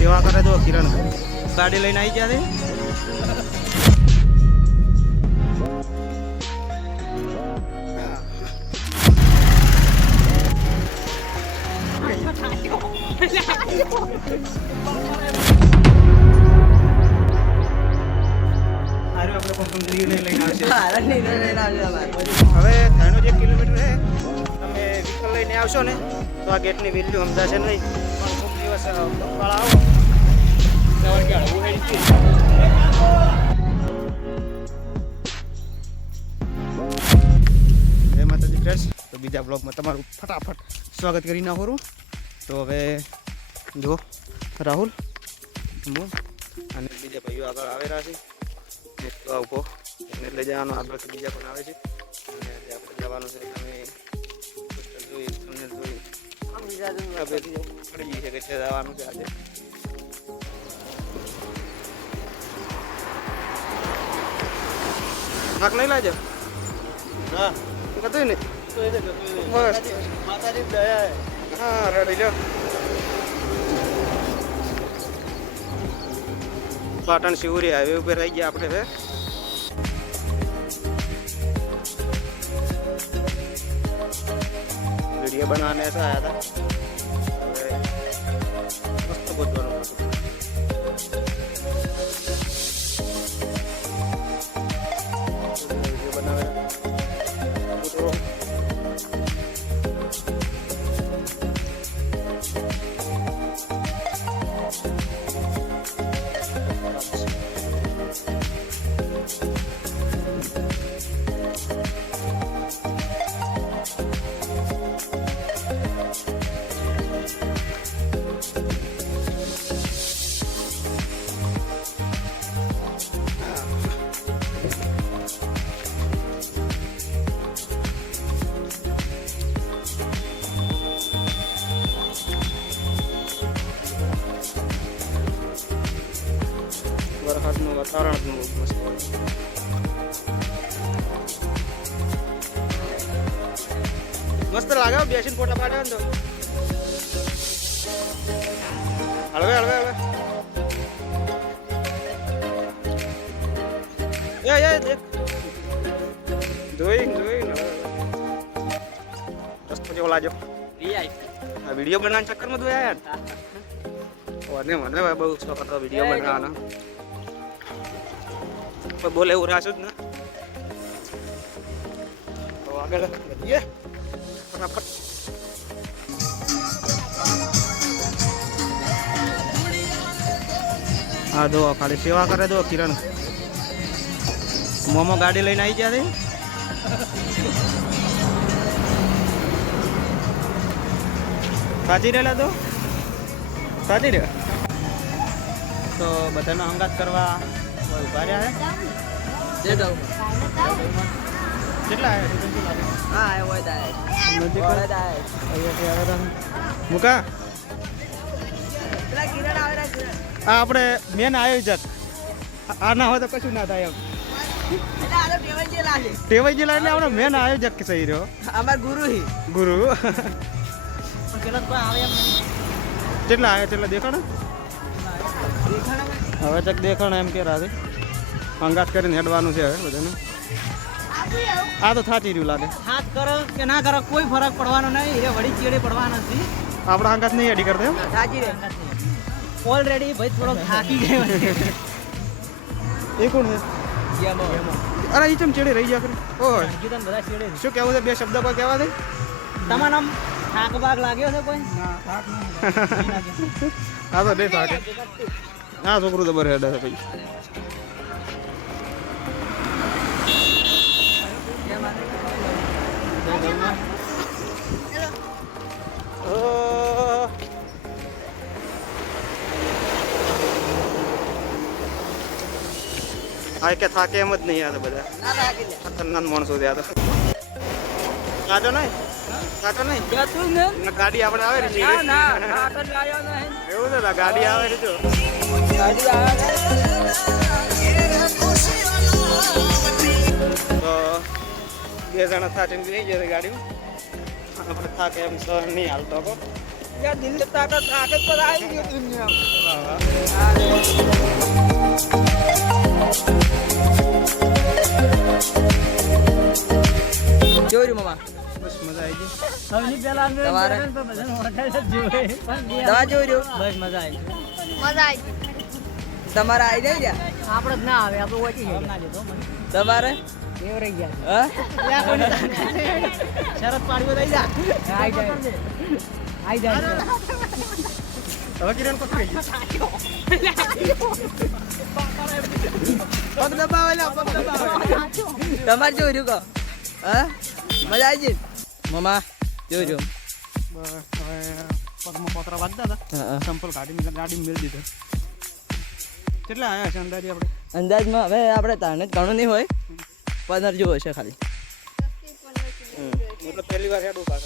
સેવા કરે તો કિરણ ગાડી લઈને આવી ગયા હવે 3 કિલોમીટર છે. તમે વ્હીકલ લઈને આવશો ને તો આ ગેટની વેલ્યુ સમજાશે નહીં, પણ ખૂબ દિવસ વાળા આવો જય માતાજી ફ્રેન્ડ્સ. તો બીજા બ્લોગમાં તમારું ફટાફટ સ્વાગત કરી નાખું. તો હવે જો રાહુલ હું અને બીજા ભાઈઓ આગળ આવેલા છે. તો ઉભો એને લઈ જવાનો, આગળ બીજા પણ આવે છે અને આજે આપણે જવાનું છે. તમે જોઈ તમને જોઈ પડી છે કે જવાનું છે આજે. નાક નહીં લાજો હા કતું ને બસ માતાજી દયા હા રેડી લ્યો. પાટણ શિવરી હાઈવે ઉપર રહી ગયા આપણે. હવે वीडियो बनाने ऐसा आया था. मस्त गोदवानो वीडियो बनावे વરસાદનું વાતાવરણ મસ્ત. મસ્ત લાગે બેસીને ફોટા પાડ્યા ને તો. હળવે હળવે હળવે એ દેખ જોઈ રસ્તો જેવો લાજો. આ વિડીયો બનાવવાના ચક્કરમાં જોયા યાર. મને બહુ શોખ હતો વિડીયો બનાવવાનો. બોલે એવું રાશું જ ને. તો આગળ વધીએ ફટાફટ. હા જો ખાલી સેવા કરે તો કિરણ મોમો ગાડી લઈને આવી ગયા છે. સાચી રહેલા તો સાચી રહે તો બધાનો હંગાત કરવા ઉભા રહ્યા છે. કેટલા મુકા આ આપણે મેન આયોજક. આ ના હોય તો કશું ના થાય. એમ ટેવાઈ ગયેલા એટલે આપણે મેન આયોજક સહી રહ્યો. અમાર ગુરુ કેટલા આવ્યા કેટલા દેખાણ હવે ચક દેખાણ એમ કે રાધે અંગાત કરીને હેડવાનું છે હવે બધાને. આ તો થાચી રહ્યું લાગે. હાથ કરો કે ના કરો કોઈ ફરક પડવાનો નહીં. એ વળી ચીડે પડવાનો નથી. આપણા અંગાત નહીં એડી કરતા. થાચી રહે ઓલરેડી ભાઈ થોડો થાકી ગયો. એ કોણ છે? અરે એ ચમ ચેડે રહી ગયા કરે. ઓય બધા ચેડે શું કહેવું છે? બે શબ્દ પર કહેવા દે. તમારા નામ થાક બાગ લાગ્યો છે કોઈ? ના થાક નહીં. હા તો નહીં થાકે. હા છોકરું તો બરે હેડે છે ભાઈ. હા કે થાકે એમ જ નહીં. આ તો બધા ખતરનાક માણસો છે. આ તો કાચો નહીં ગાડી આપણે આવે છે. એવું છે ગાડી આવે છે. જો તો બે જણા થાચીને લઈ જશે ગાડીમાં. આપણે થાકે એમ સહન નહીં હાલતો. यार दिल ताकत ताकत पर आई गई दुनिया જોયું મામા બસ મજા આવી ગઈ હવે ની પેલા તમારે દવા જોયું બસ મજા આવી તમારે આવી જાય જા આપણે જ ના આવે આપણે ઓછી તમારે કેવ રહી ગયા શરત પાડ્યો રહી જા આવી જાય હવે કિરણ કોક થઈ ગયું પગ દબાવેલા પગ દબાવેલા તમારે જોયું કો હા મજા આવી ગઈ મામા જોયું બસ હવે પગમાં પોતરા વાગતા હતા સંપલ કાઢીને ગાડી મેળ દીધો કેટલા આવ્યા છે અંદાજે આપણે અંદાજમાં હવે આપણે તાણે ઘણું નહીં હોય 15 જેવો હશે ખાલી મતલબ પહેલી વાર હેડું પાક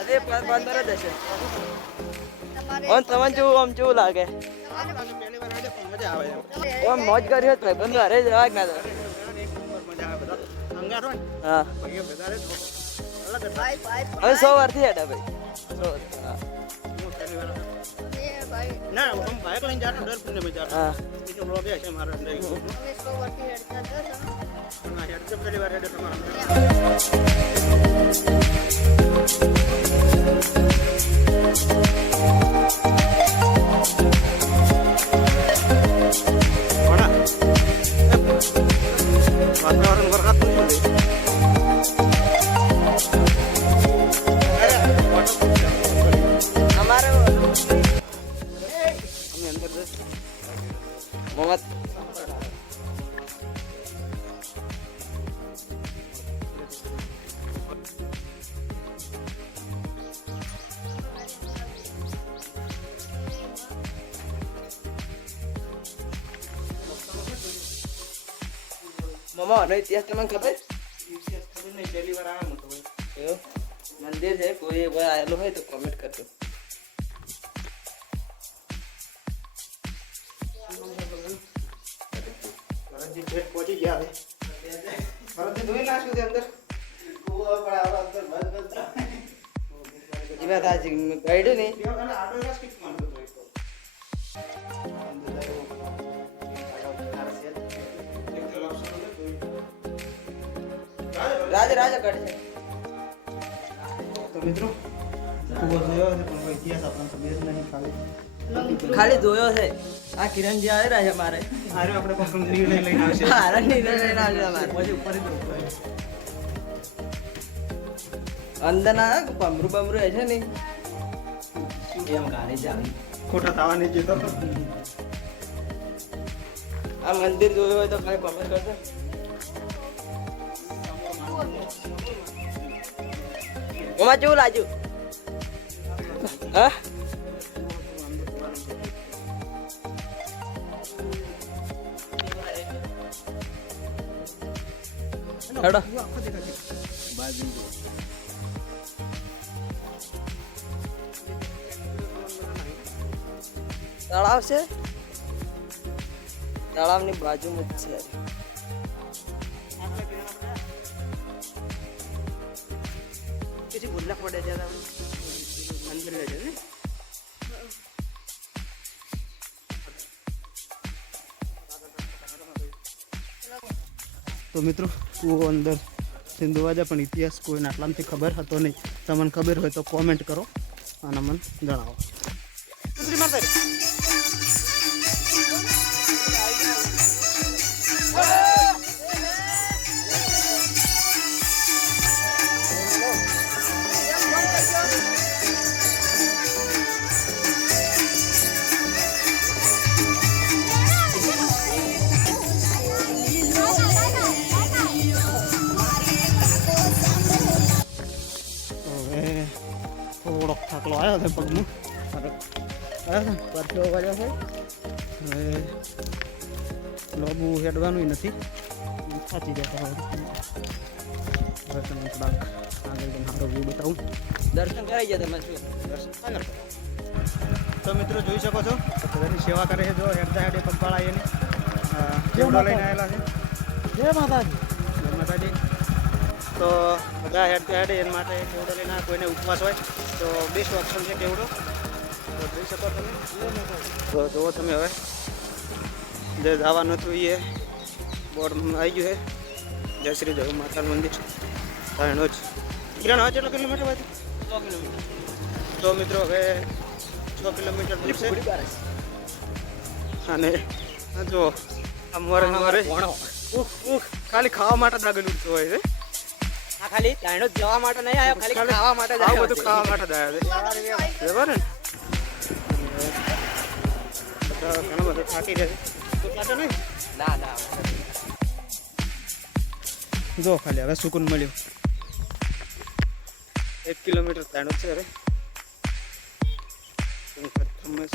અરે 15 જ હશે ઓન તમને જેવું આમ જેવું લાગે પહેલી વાર હેડે પણ મજા આવે ઓમ મોજ કર્યો તો બંધ અરે જવા ના દો મજા આવે બધા અંગાર હોય હા ભાઈઓ વધારે અલગ હતા હવે 100 વારથી હેડા ભાઈ 100 હા હું પહેલી વાર ના હું બાઇક લઈને જાતો ડર પુણે में जाता હા બીજો બ્લોગ છે મારા અંદર ના હેડ તો પહેલી વાર હેડે વાતાવરણ વરસાદ અમારે અમે અંદર મોહમ્મદ મામા અને ઇતિહાસ તમને ખબર પહેલી વાર આવ્યો હતો એવું મંદિર છે કોઈ આવેલું હોય તો કોમેન્ટ કરજો ભરતજી ભેટ પહોંચી ગયા હવે ભરતજી ધોઈ નાખ્યું છે અંદર એ વાત આજે કાઢ્યું નહીં અને આડો ના સ્ટીક મારતો હતો રાજા રાજા કાઢે તો મિત્રો ખૂબ જોયો છે પણ કોઈ ઇતિહાસ આપણને ખબર નહીં ખાલી જોયો છે આ કિરણજી આવે રાજા મારે હારે આપણે કોઈ નિર્ણય લઈને આવશે હારા નિર્ણય લઈને આવશે મારે પછી ઉપર જ અંદર ના બમરું બમરું છે ને એમ ગાડી જાવી ખોટા થવા નહીં જતો આ મંદિર જોયું હોય તો ખાલી કોમેન્ટ કરજો ઓમાં કેવું લાગ્યું હા હેડો તળાવ છે તળાવની બાજુમાં જ છે પછી ગુલ્લા પડે છે અંદર લે છે ને તો મિત્રો કૂવો અંદર સિંધુવાજા પણ ઇતિહાસ કોઈને આટલામાંથી ખબર હતો નહીં તમને ખબર હોય તો કોમેન્ટ કરો અને મને જણાવો થોડોક થાકલો આવ્યો છે પગમાં પરસો વાળો છે હવે લોબુ હેડવાનું નથી થાચી જતા હવે તમને થોડાક આગળ મારો વ્યૂ બતાવું દર્શન કરાઈ ગયા તમે શું તો મિત્રો જોઈ શકો છો બધાની સેવા કરે છે જો હેડતા હેડે પગપાળા એને કેવડો લઈને આવેલા છે જય માતાજી જય માતાજી તો બધા હેડ એના માટે કેવડો લઈને કોઈને ઉપવાસ હોય તો બેસ્ટ ઓપ્શન છે કેવડો. તો જોઈ શકો તમે. તો જુઓ તમે હવે જે જવાનું હતું એ બોર્ડ આવી ગયું છે જય શ્રી જય માતાનું મંદિર તાણો જ કિરણ હા કેટલો કિલોમીટર બાજુ 100 કિલોમીટર. તો મિત્રો હવે 6 કિલોમીટર દૂર છે અને જો આ મોરે ખાલી ખાવા માટે દાગેલું હોય છે. આ ખાલી તાણો જવા માટે નહીં આવ્યો, ખાલી ખાવા માટે જ આવ્યો. બધું ખાવા માટે જ આવ્યો છે બરાબર ને. ઘણો બધો થાકી રહે તો પાછો નહીં ના ના જો ખાલી હવે સુકૂન મળ્યું. 1 કિલોમીટર તાણો છે હવે.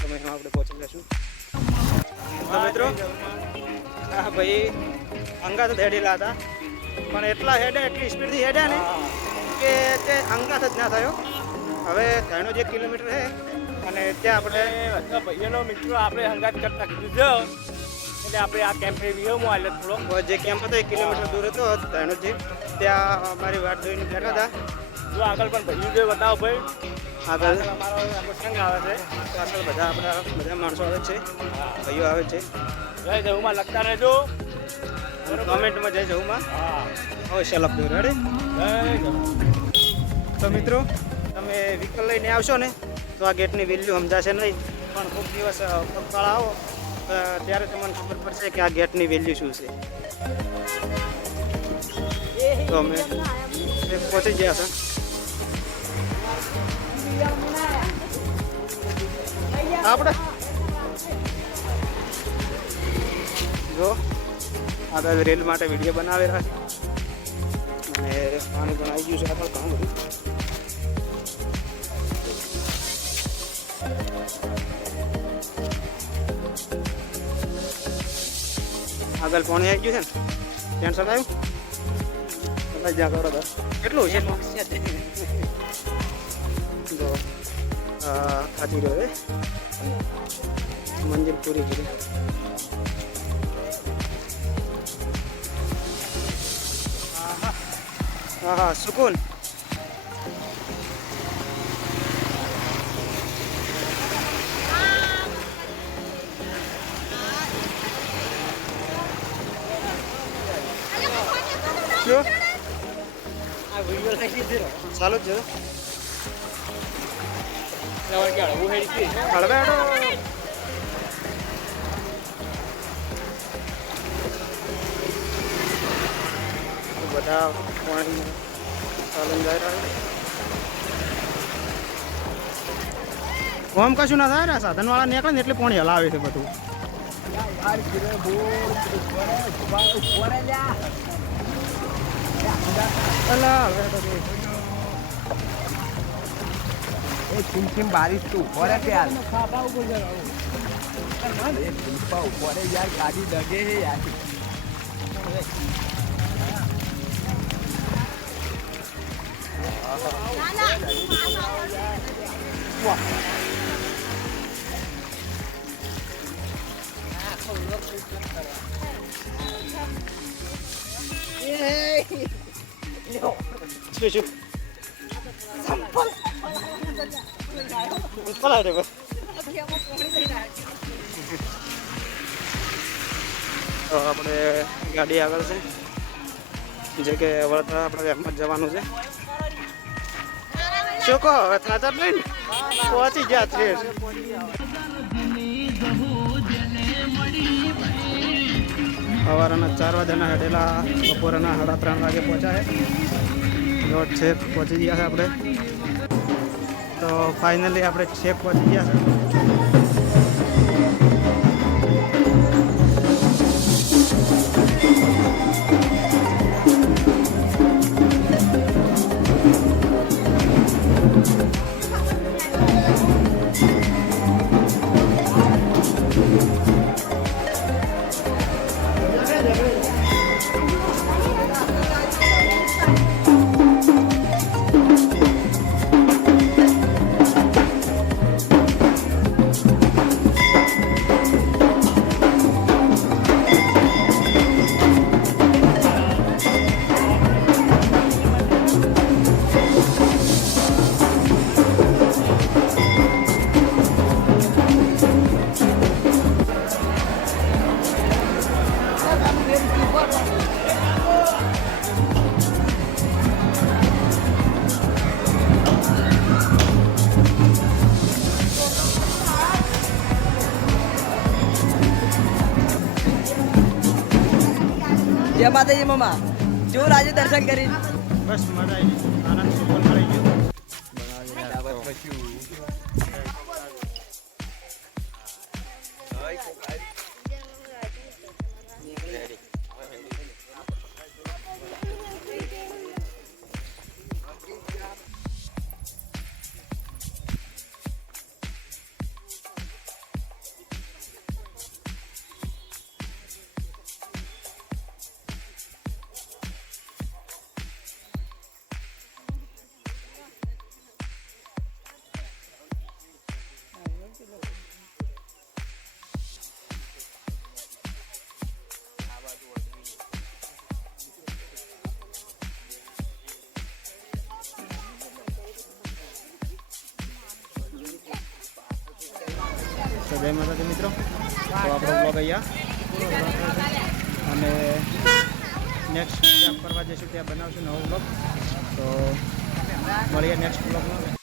સમયમાં આપણે પહોંચી જશું. તો મિત્રો હા ભાઈ અંગાત જ હેડેલા હતા પણ એટલા હેડે એટલી સ્પીડથી હેડ્યા ને કે તે અંગાત જ ના થયો. હવે 1 કિલોમીટર છે અને ત્યાં આપણે ભાઈઓનો મિત્રો આપણે હંગાત કરતા કીધું છે એટલે આપણે આ કેમ્પે વિહમો આવ્યો થોડો. જે કેમ્પ હતો 1 કિલોમીટર દૂર હતો ધણોજી, ત્યાં અમારી વાટ જોઈને બેઠા હતા. જો આગળ પણ ભાઈઓ જે બતાવો ભાઈ, આગળ અમારો સંઘ આવે છે, પાછળ બધા માણસો આવે છે, ભાઈઓ આવે છે. જય જહુમાં લખતા રહેજો, કોમેન્ટમાં જય જહુમાં હા અવશ્ય લખજો. રેડી? જય જહુ. તો મિત્રો તમે વ્હીકલ લઈને આવશો ને તો આ ગેટની વેલ્યુ સમજાશે નહીં, પણ ખૂબ દિવસ પગપાળા આવો ત્યારે તમને ખબર પડશે કે આ ગેટની વેલ્યુ શું છે. તો અમે પહોંચી ગયા હતા. આપણે જો આગળ રેલ માટે વિડીયો બનાવેલા છે અને પાણી પણ આવી ગયું છે આગળ ઘણું બધું. આગળ પાણી આવી ગયું છે ને ત્યાં સગાયું જ્યાં કરો તો કેટલું છે જો ખાતી રહ્યો મંજિલ પૂરી કરી. હા હા સુકૂન. શું આ વિડિયો લઈ લીધો ચાલુ જ છે હવે કે હળવું હેડી છે હળવેડો. બધા પાણી ચાલુ જાય રહ્યા. ઓમ કશું ના થાય ને, સાધન વાળા નીકળે ને એટલે પાણી હલાવે છે બધું. ચીમ બારીશ તું ઉપર યાર ઉપર યાર ગાડી દગે છે યાર. શું શું પલાડે બસ. તો આપણે ગાડી આગળ છે જે કે વડોદરા આપણે અહેમદ જવાનું છે. શું કહો હવે તાજા લઈને પહોંચી ગયા છે. સવારના 4 વાગ્યાના હેડેલા બપોરના 3:30 વાગે પહોંચ્યા છે. છેક પહોંચી ગયા છે આપણે. તો ફાઇનલી આપણે છેક પહોંચી ગયા છે. માતાજી મામા જો રાજુ દર્શન કરી બસ મજા આવી ગઈ આનંદ સુકૂન મળી ગયો તો જય માતાજી મિત્રો તો આપણો બ્લોગ અહીંયા અને નેક્સ્ટ ક્યાં ફરવા જઈશું ત્યાં બનાવશું નવો બ્લોગ તો મળીએ નેક્સ્ટ બ્લોગમાં